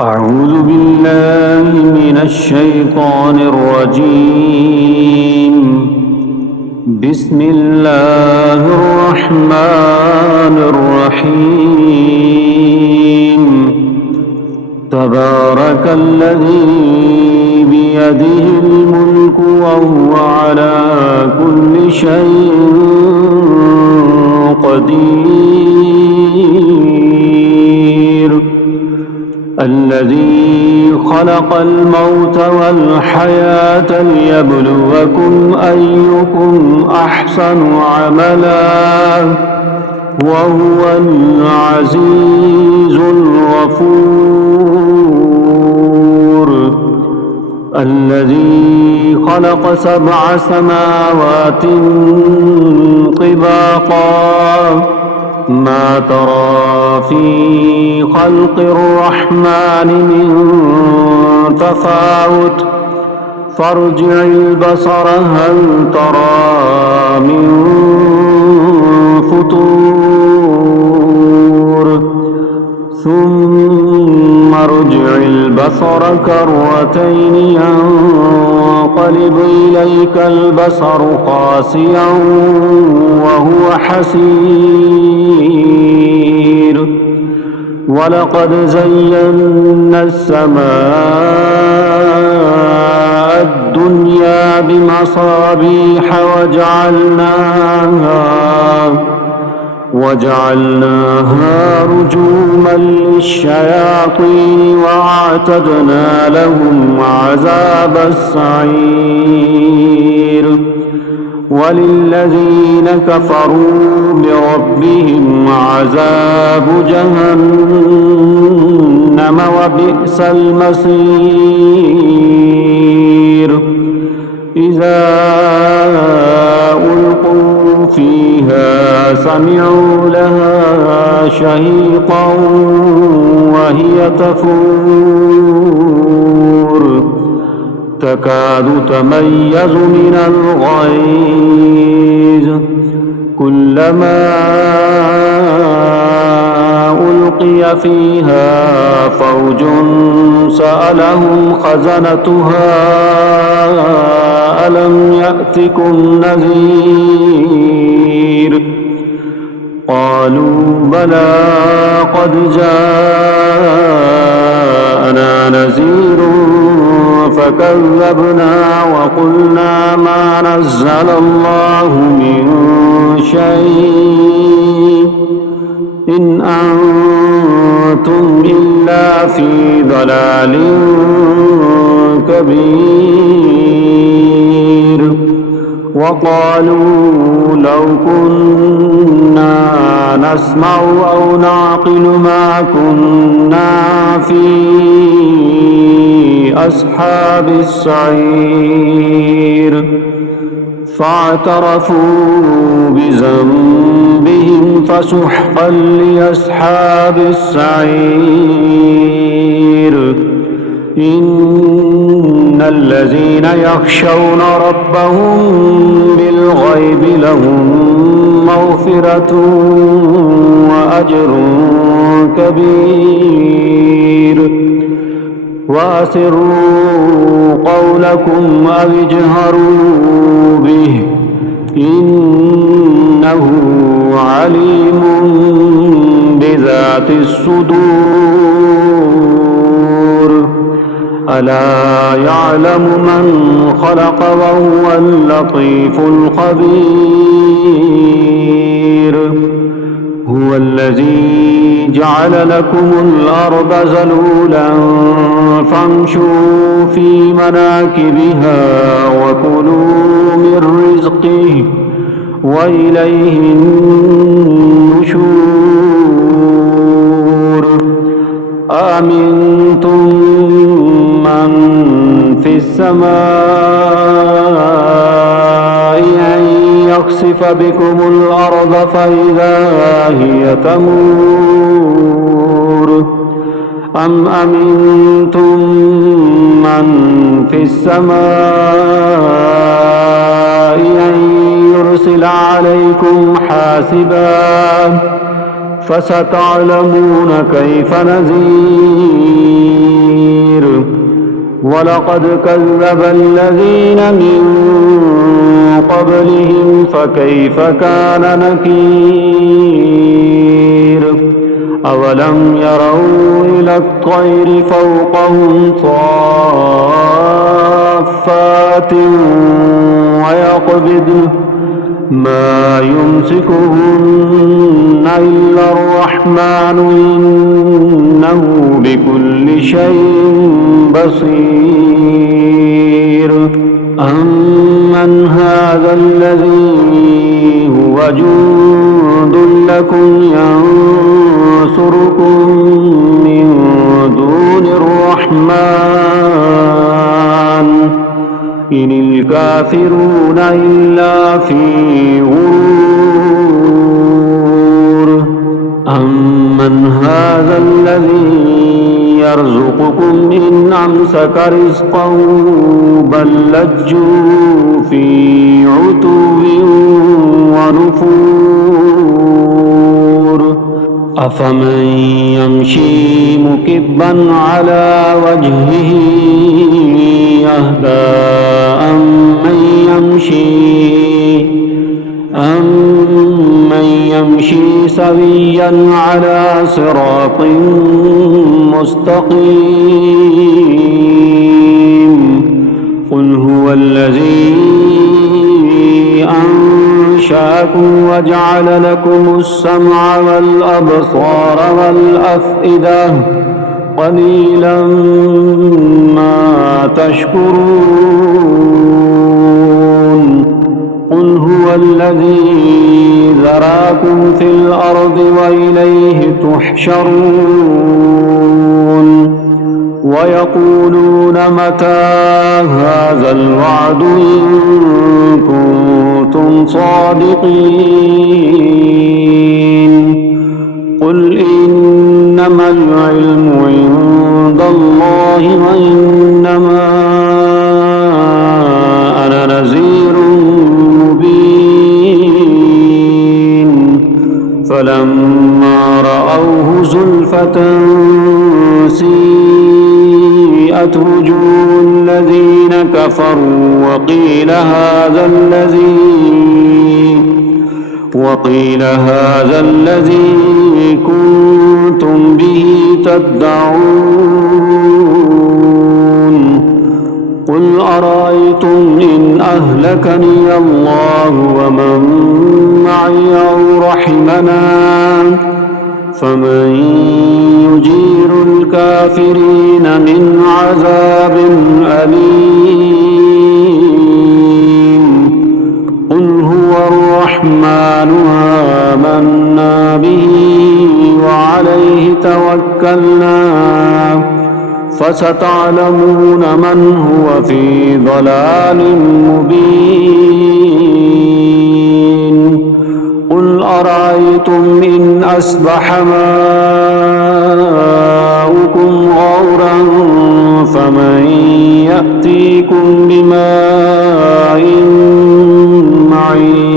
أعوذ بالله من الشيطان الرجيم. بسم الله الرحمن الرحيم. تبارك الذي بيده الملك وهو على كل شيء قدير. الذي خلق الموت والحياة ليبلوكم أيكم أحسن عملا وهو العزيز الغفور. الذي خلق 7 سماوات طباقا ما ترى في خلق الرحمن من تفاوت فارجع البصر هل ترى من فطور ثم ارجع البصر كرتين ينقلب إليك البصر خاسئا وهو حسير. ولقد زينا السماء الدنيا بمصابيح وجعلناها رجوما للشياطين وأعتدنا لهم عذاب السعير. وللذين كفروا بربهم عذاب جهنم وبئس المصير. إذا ألقوا فيها سمعوا لها شهيقا وهي تفور تكاد تميز من الغيظ كلما ألقي فيها فوج سألهم خزنتها ألم يأتكم نذير قالوا بلى قد جاءنا نذير فكذبنا وقلنا ما نزل الله من شيء إن أنتم إلا في ضلال كبير. وقالوا لو كنا نسمع أو نعقل ما كنا في أصحاب السعير. فاعترفوا بذنبهم فسحقا لأصحاب السعير. إن الذين يخشون ربهم بالغيب لهم مغفرة وأجر كبير. وأسروا قولكم أو اجهروا به إنه عليم بذات الصدور. ألا يعلم من خلق وهو اللطيف الخبير. هو الذي جعل لكم الأرض ذلولا فامشوا في مناكبها وكلوا من رزقه وإليه النشور. أأمنتم من في السماء أن يخسف بكم الأرض فإذا هي تمور أم أمنتم من في السماء أن يرسل عليكم حاسبا فستعلمون كيف نذير. ولقد كذب الذين من قبلهم فكيف كان نكير أولم يروا إلى الطير فوقهم صافات ويقبضن ما يمسكهن إلا الرحمن إنه بكل شيء بصير أمن هذا الذي هو جند لكم ينصركم من دون الرحمن إن الكافرون إلا في غرور أمن هذا الذي يرزقكم إن أمسك رزقه بل لجوا في عتو ونفور أفمن يمشي مكبا على وجهه يهدى أمن يمشي سويا على صراط مستقيم قل هو الذي أنشأكم وجعل لكم السمع والأبصار والأفئدة قليلا ما تشكرون قل هو الذي ذراكم في الأرض وإليه تحشرون ويقولون متى هذا الوعد إن كنتم صادقين قل إنما العلم عند الله وإنما أنا نذير مبين فلما رأوه زلفة سيئت وجوه الذين كفروا وقيل هذا الذي كنتم به تدعون قل أرأيتم إن أهلكني الله ومن معي أو رحمنا فمن يجير الكافرين من عذاب أليم قل هو الرحمن آمنا به وعليه توكلنا فستعلمون من هو في ضلال مبين قل أرأيتم إن أصبح ماؤكم غورا فمن يأتيكم بماء معين